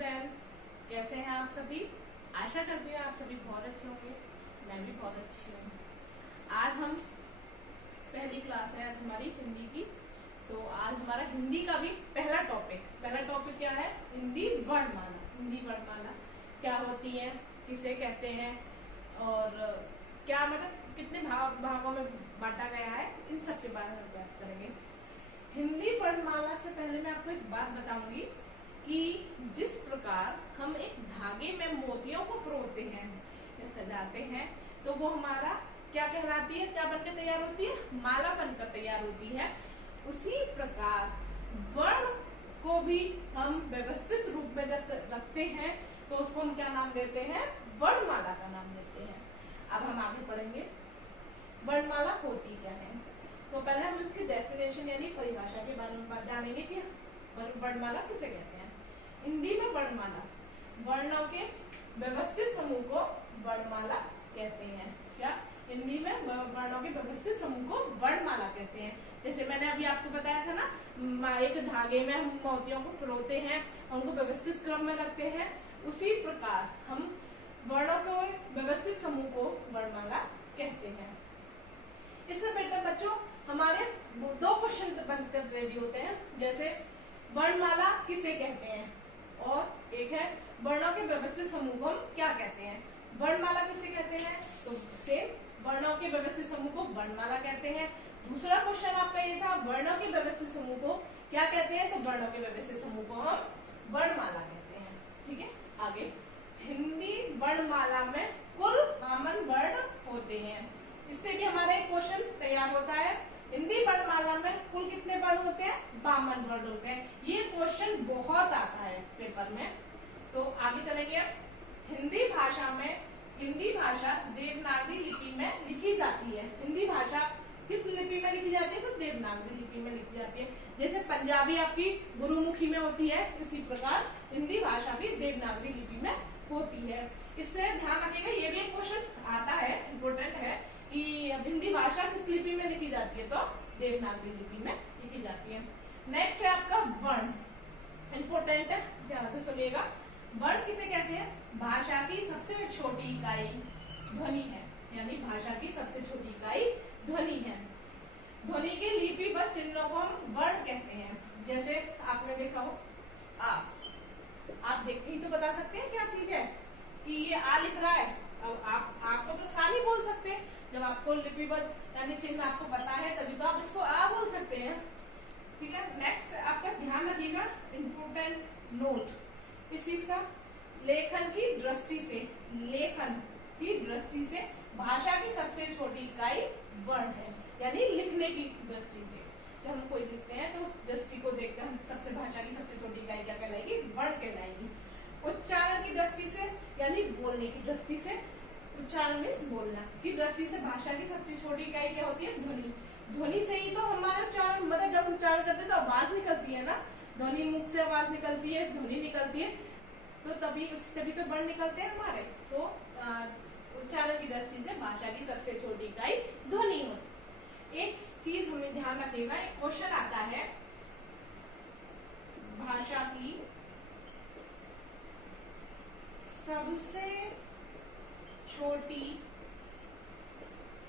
Students, कैसे हैं आप सभी। आशा करती हूँ आप सभी बहुत अच्छे होंगे। मैं भी बहुत अच्छी हूँ। आज हम पहली क्लास है आज हमारी हिंदी की। तो आज हमारा हिंदी का भी पहला टॉपिक क्या है? हिंदी वर्णमाला। हिंदी वर्णमाला क्या होती है, किसे कहते हैं और क्या मतलब कितने भागों में बांटा गया है, इन सब के बारे में बात करेंगे। हिंदी वर्णमाला से पहले मैं आपको एक बात बताऊंगी कि जिस प्रकार हम एक धागे में मोतियों को परोते हैं या सजाते हैं, तो वो हमारा क्या कहलाती है, क्या बनकर तैयार होती है? माला बनकर तैयार होती है। उसी प्रकार वर्ण को भी हम व्यवस्थित रूप में जब रखते हैं तो उसको हम क्या नाम देते हैं? वर्णमाला का नाम देते हैं। अब हम आगे पढ़ेंगे वर्णमाला होती क्या है। तो पहले हम इसकी डेफिनेशन यानी परिभाषा के बारे में जानेंगे कि वर्णमाला किसे कहते हैं। हिंदी में वर्णमाला वर्णों के व्यवस्थित समूह को वर्णमाला कहते हैं। क्या? हिंदी में वर्णों के व्यवस्थित समूह को वर्णमाला कहते हैं। जैसे मैंने अभी आपको बताया था ना, एक धागे में हम मोतियों को परोते हैं, उनको व्यवस्थित क्रम में रखते हैं। उसी प्रकार हम वर्णों के व्यवस्थित समूह को वर्णमाला कहते हैं। इससे बेटा बच्चों हमारे दो क्वेश्चन बनकर रेडी होते हैं। जैसे वर्णमाला किसे कहते हैं और एक है वर्णों के व्यवस्थित समूह को हम क्या कहते हैं। वर्णमाला किसे कहते हैं? तो सेम वर्णों के व्यवस्थित समूह को वर्णमाला कहते हैं। दूसरा क्वेश्चन आपका ये था वर्णों के व्यवस्थित समूह को क्या कहते हैं? तो वर्णों के व्यवस्थित समूह को हम वर्णमाला कहते हैं। ठीक है, आगे हिंदी वर्णमाला में कुल 52 वर्ण होते हैं। इससे भी हमारा एक क्वेश्चन तैयार होता है, हिंदी वर्णमाला में कुल कितने वर्ण होते हैं? 52 वर्ण होते हैं। ये क्वेश्चन बहुत आता है पेपर में। तो आगे चलेंगे। हिंदी भाषा देवनागरी लिपि में लिखी जाती है। हिंदी भाषा किस लिपि में लिखी जाती है? तो देवनागरी लिपि में लिखी जाती है। जैसे पंजाबी आपकी गुरुमुखी में होती है, इसी प्रकार हिंदी भाषा भी देवनागरी लिपि में होती है। इससे ध्यान रखिएगा, ये भी एक क्वेश्चन आता है, इम्पोर्टेंट है कि हिंदी भाषा किस लिपि में लिखी जाती है? तो देवनागरी लिपि में लिखी जाती है। नेक्स्ट है आपका वर्ण, इम्पोर्टेंट है, ध्यान से सुनिएगा। वर्ण किसे कहते हैं? भाषा की सबसे छोटी इकाई ध्वनि है, यानी भाषा की सबसे छोटी इकाई ध्वनि है। ध्वनि के लिपिबद्ध चिन्हों को हम वर्ण कहते हैं। जैसे आपने देखा हो आप देख के ही तो बता सकते हैं क्या चीज है कि ये आ लिख रहा है। अब आपको तो सा नहीं बोल सकते, जब आपको लिपिबद्ध यानी चिन्ह आपको पता है तभी तो आप इसको आ बोल सकते हैं। ठीक है, नेक्स्ट आपका ध्यान रखिएगा, इम्पोर्टेंट नोट इस चीज का। लेखन की दृष्टि से भाषा की सबसे छोटी इकाई वर्ण है, यानी लिखने की दृष्टि से जब हम कोई लिखते हैं तो उस दृष्टि को देखकर हम सबसे भाषा की सबसे छोटी इकाई क्या कहलाएगी? वर्ण कहलाएगी। उच्चारण की दृष्टि से यानी बोलने की दृष्टि से, उच्चारण मीन्स बोलना की दृष्टि से भाषा की सबसे छोटी इकाई क्या होती है? ध्वनि। ध्वनि से ही तो हमारा उच्चारण, मतलब जब उच्चारण करते हैं तो आवाज निकलती है ना, ध्वनि मुख से आवाज निकलती है, ध्वनि निकलती है, तो तभी तो वर्ण निकलते हैं हमारे। तो उच्चारण की दृष्टि से भाषा की सबसे छोटी इकाई ध्वनि होती। एक चीज हमें ध्यान रखिएगा, एक क्वेश्चन आता है, भाषा की सबसे छोटी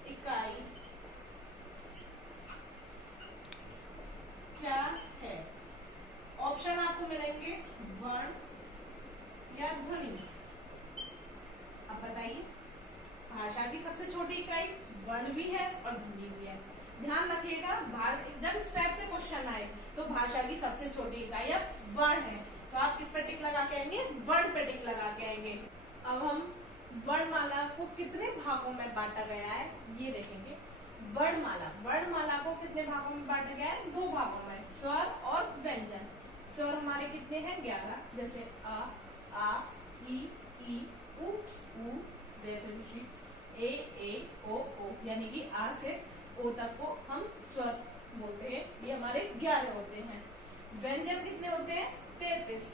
इकाई क्या है? ऑप्शन आपको मिलेंगे वर्ण या ध्वनि। अब बताइए, भाषा की सबसे छोटी इकाई वर्ण भी है और ध्वनि भी है। ध्यान रखिएगा, जब इस टाइप से क्वेश्चन आए तो भाषा की सबसे छोटी इकाई अब वर्ण है, तो आप किस पे टिक लगा के आएंगे? वर्ण पे टिक लगा के आएंगे। अब हम वर्णमाला को कितने भागों में बांटा गया है ये देखेंगे। वर्णमाला को कितने भागों में बांटा गया है? 2 भागों में, स्वर और व्यंजन। स्वर हमारे कितने हैं? 11, जैसे आ, ई, उ, ए, ओ, यानी कि आ से ओ तक को हम स्वर बोलते हैं। ये हमारे 11 होते हैं। व्यंजन कितने होते हैं? 33,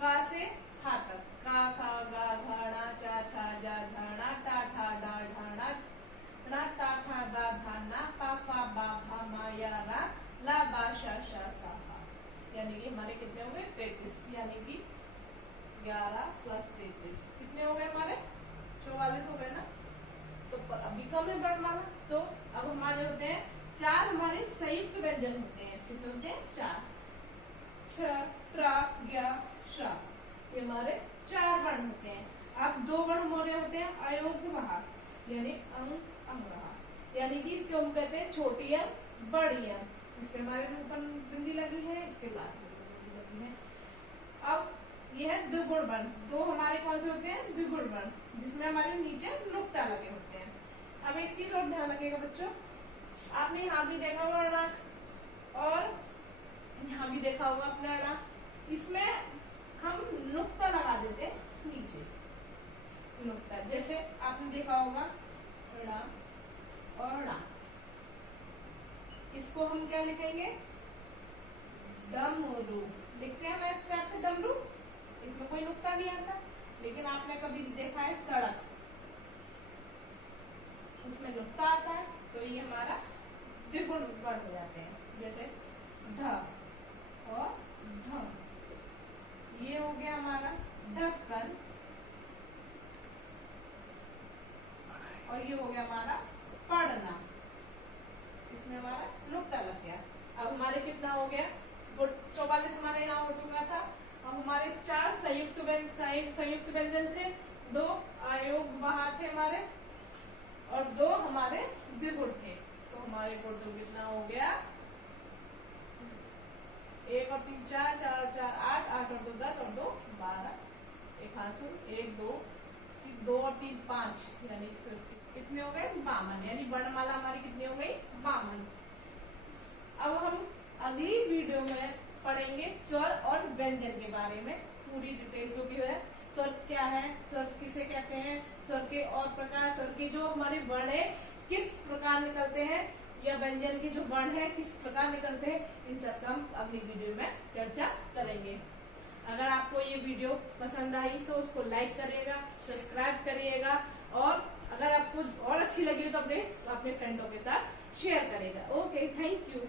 का से हा तक, का, खा, गा, घा, णा, चा, छा, जा, झा, णा, टा, ठा, डा, ढा, णा, णा, ता, ठा, दा, धा, ना, पा, फा, बा, भा, मा, या, रा, ला, बा, शा, शा, सा, हा। यानी कि हमारे कितने हो गए? 33, यानी कि 11 प्लस 33 कितने हो गए हमारे 44 हो गए ना। तो अभी कम है वर्णमाला, तो अब हमारे होते हैं 4 हमारे संयुक्त व्यंजन होते हैं। कितने होते हैं 4, छ, त्र, ज्ञ, श, ये हमारे 4 वर्ण होते हैं। अब 2 वर्ण हमारे होते हैं अयोग्य वाहक यानी अंग, अंगराहा, यानी कि इसके हम कहते हैं छोटी अंग, बड़ी अंग। इसके हमारे ऊपर बिंदी लगी है, इसके लास्ट में बिंदी लगी है। अब यह है द्विगुण वर्ण। 2 हमारे कौन से होते हैं द्विगुण वर्ण, जिसमें हमारे नीचे नुक्ता लगे होते हैं। अब एक चीज और ध्यान रखिएगा बच्चों, आपने यहाँ भी देखा होगा अड़ा और यहाँ भी देखा होगा अपने अड़ा, इसमें हम नुक्ता लगा देते हैं नीचे नुक्ता। जैसे आपने देखा होगा अड़ा और ड़ा, इसको हम क्या लिखेंगे डमरू लिखते हैं। मैं इस टाइप से डमरू, इसमें कोई नुक्ता नहीं आता। लेकिन आपने कभी देखा है सड़क, उसमें नुक्ता आता है, तो ये हमारा द्विगुण वर्ण हो जाते हैं। जैसे ढ और ढ, ये हो गया हमारा ढक्कन और ये हो गया हमारा पढ़ना, इसमें हमारा नुक्ता लग गया। अब हमारे कितना हो गया 44 हमारे यहाँ हो चुका था। अब हमारे 4 संयुक्त व्यंजन थे, 2 अयोग्य वाहक थे हमारे और 2 हमारे द्विगुण थे। तो हमारे टोटल कितना हो गया 1 और 3 4, 4 और 4 8, 8 और 2 10 और 2 12, 1 2 और 3 5 यानी 50। कितने हो गए 52, यानी वर्णमाला हमारी कितनी हो गई 52। अब हम अगली वीडियो में पढ़ेंगे स्वर और व्यंजन के बारे में पूरी डिटेल, जो भी है स्वर क्या है, स्वर किसे कहते हैं, स्वर के और प्रकार, स्वर के जो हमारे वर्ण है किस प्रकार निकलते हैं, या व्यंजन के जो वर्ण है किस प्रकार निकलते हैं, इन सब का हम अगली वीडियो में चर्चा करेंगे। अगर आपको ये वीडियो पसंद आई तो उसको लाइक करिएगा, सब्सक्राइब करिएगा और अगर आपको और अच्छी लगी तो अपने फ्रेंडों के साथ शेयर करेगा। Okay, thank you.